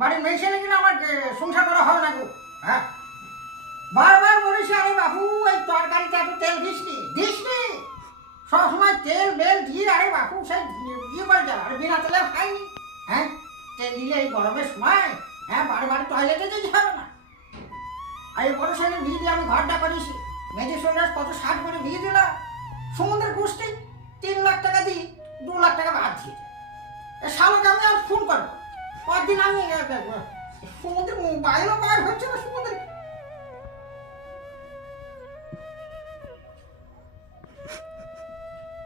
বাড়ির মেয়ে ছেলে কিনা আমার সংসার করা হয় না গো হ্যাঁ? বারবার বলেছি, আরে বাবু, এই তরকারিতে এত তেল দিসনি দিসনি? সবসময় তেল, বেল দিয়ে আরে বাপু সে ইয়ে করে যাবে আর বিনা তেলে খাইনি হ্যাঁ? তেল দিলে এই গরমের সময় হ্যাঁ বারবার টয়লেটে যেতে হবে না। আর এই বড় সাইডে বিয়ে দিয়ে আমি ঘরটা করেছি মেঝে সোনার কত ষাট করে বিয়ে দিলাম সমুদ্রের গোষ্ঠী, তিন লাখ টাকা দিই দু লাখ টাকা বাদ দিয়ে এ শালকে, আমি আর ফোন করব কদিন আমি সমুদ্রের মোবাইলও বার হচ্ছে না সমুদ্রে।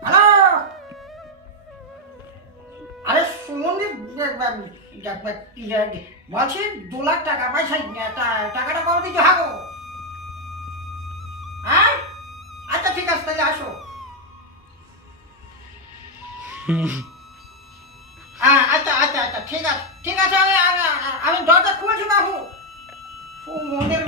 হ্যালো? আরে সুমন্দি বলছি দু লাখ টাকা পয়সা টাকাটা কবে দিতে হবে হ্যাঁ? আচ্ছা ঠিক আছে, তাহলে আসো। ঠিক আছে ঠিক আছে আমি আমি- দরজা খুলেছি বাবু। সুমন্দির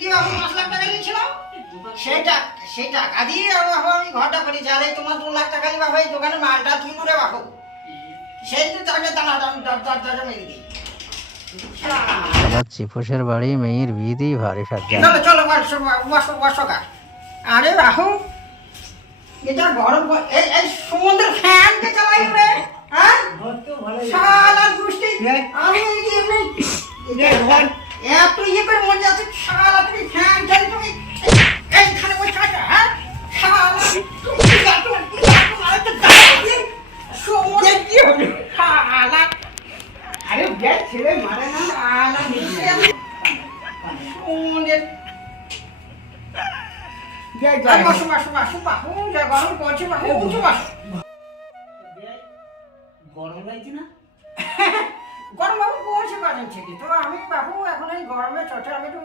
দিয়ে আমি পাঁচ লাখ টাকা দিয়েছিল সেই টাকা সেই টাকা দিয়ে আমি ঘরটা করি। যারে তোমার দু লাখ টাকা দিয়ে বাবু দোকানে মালটা কিনো রে বাবু সেই তো তাকে দানা দাম মেরে দিই। শালা বাড়ি মেয়ের বিয়েতেই ভারী সাজ্জা চলো চলো বসো বসো বসো গা। আরে রাহু এটা গরম এই এই সমুদ্রের ফ্যান কে চালাই গরম লাগছে না গরম বাবু পড়ছে বাজার থেকে। আমি বাপু এখন এই গরমে চটে আমি একটু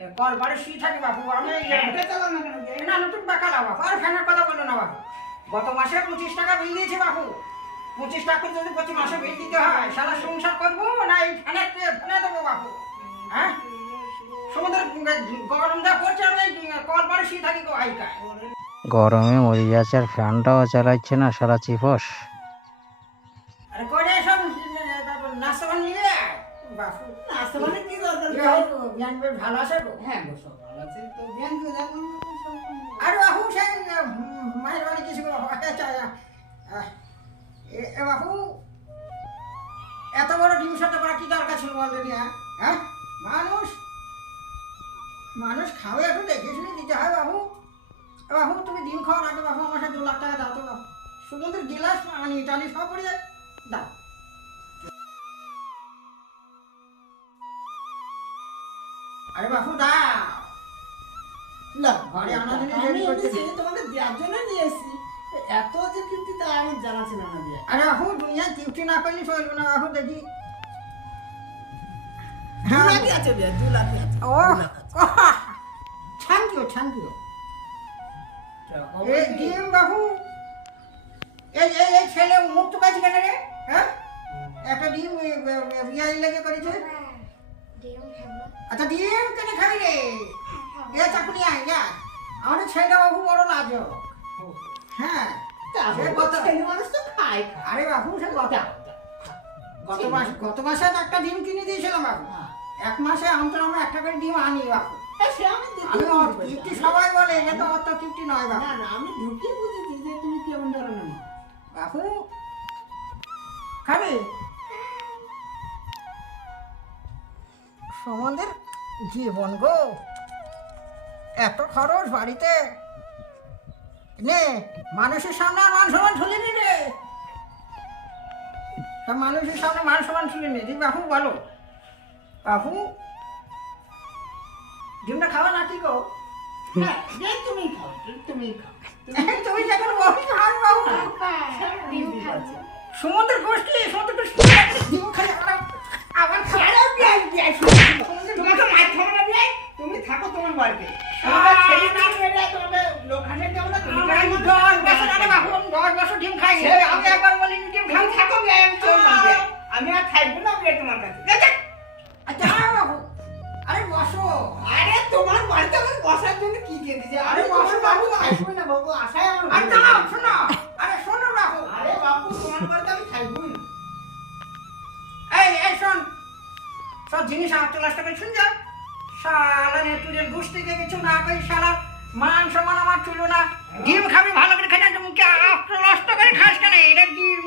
কল বাড়ি শুয়ে থাকি বাপু আমি চালাও না কেন না নতুন বাকালা বাপু আর ফ্যানের কথা বলল না বাপু। গত মাসে পঁচিশ টাকা বিল দিয়েছে বাপু। পঁচিশ টাকা করে যদি প্রতি মাসে বিল দিতে হয় সারা সংসার করব না এই ফ্যানে ফ্যানে দেবো বাপু? হ্যাঁ? সমুদ্রের গরম যা পড়ছে আমি কল বাড়ি শুয়ে থাকি গো আইকায় গরমে মরে যাচ্ছে আর ফ্যানটাও চালাচ্ছে না সারা চিপস। ভালো আছে হ্যাঁ গো সব ভালো আছে। তো দেখলাম না তো। আরে সেই মায়ের বাড়ি কিছু এ- এত বড় ডিম সাথে করা কি দরকার ছিল অলরেডি হ্যাঁ? হ্যাঁ? মানুষ মানুষ খাওয়া একটু দেখে শুনে দিতে হয় বাবু বাবু তুমি ডিম খাওয়ার আগে বাবু আমার সাথে দু লাখ টাকা দাও তো। বাবু সমুদ্রের গিলাস আনি টানি সব পড়ে দাও। আরে বাপু দাও না ঘরে ready তোমাকে দেওয়ার জন্য নিয়ে এসেছি। এত যে তা আমি জানা ছিল না বিয়ে আরে বাপু না করলে চলবে না বাপু দেখি। দু আছে বিয়ে দু আছে ও দু। Thank you thank you. এই ডিম এই এই এই ছেলে মুখ তো কাছে কেন রে? হ্যাঁ? একটা ডিম লেগে করেছে? আচ্ছা ডিম কেন খাবি রে। এ চাকুনি আয় যা। আমাদের ছেলে বাবু বড় লাজ হ্যাঁ। আরে বাবু সে কথা। গত মাস গত মাসে একটা ডিম কিনে দিয়েছিলাম বাবু। হ্যাঁ। এক মাসে অন্তর আমরা একটা করে ডিম আনি বাবু। হ্যাঁ, আমি তৃপ্তি সবাই বলে এটা তো অত তৃপ্তি নয় বাবু। না না আমি ঢুকিয়ে বুঝেছি যে তুমি কেমন ধরনের বাবু খাবে? সমন্ধের জীবন গো। এত খরচ বাড়িতে। নে মানুষের সামনে আর মান সমান ঠুলে নি রে। তা মানুষের সামনে মান সমান ঠুলে নি বাবু বলো। বাবু ডিমটা খাওয়া না কি গো? হ্যাঁ তুমি খাও তুমি খাও। তুমি যখন বসে খাও বাবু। ডিম সমুদ্রের গোষ্ঠী সমুদ্রের গোষ্ঠী ডিম খাই পারবে। হ্যাঁ। আমি আর থাকব না তোমার কাছে। বসার জন্য কি দিয়ে দিয়েছে? আরে বসো। বাবু আসবে না বাবু আশায় আমার আরে না। শোনো। আমি থাকবই না। এই এই শোন। সব জিনিস আমার চলে আসতে পারি শুন শালা রেটুরের গোষ্ঠী থেকে কিছু না কই শালা? মান সম্মান আমার চুলো না ডিম খাবি, ভালো করে খাই না মুখে আস্ত নষ্ট করে খাস কেন? এটা ডিম